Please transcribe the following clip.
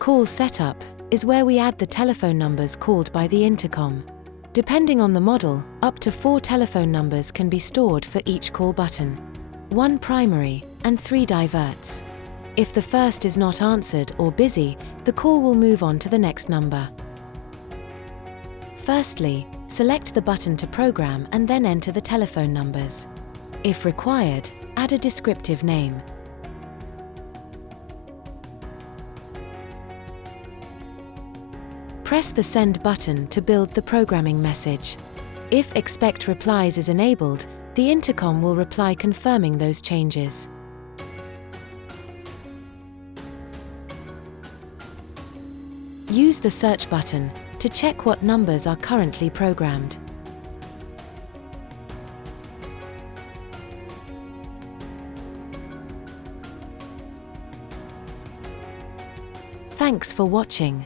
Call setup is where we add the telephone numbers called by the intercom. Depending on the model, up to 4 telephone numbers can be stored for each call button. 1 primary, and 3 diverts. If the first is not answered or busy, the call will move on to the next number. Firstly, select the button to program and then enter the telephone numbers. If required, add a descriptive name. Press the Send button to build the programming message. If Expect Replies is enabled, the intercom will reply confirming those changes. Use the Search button to check what numbers are currently programmed. Thanks for watching.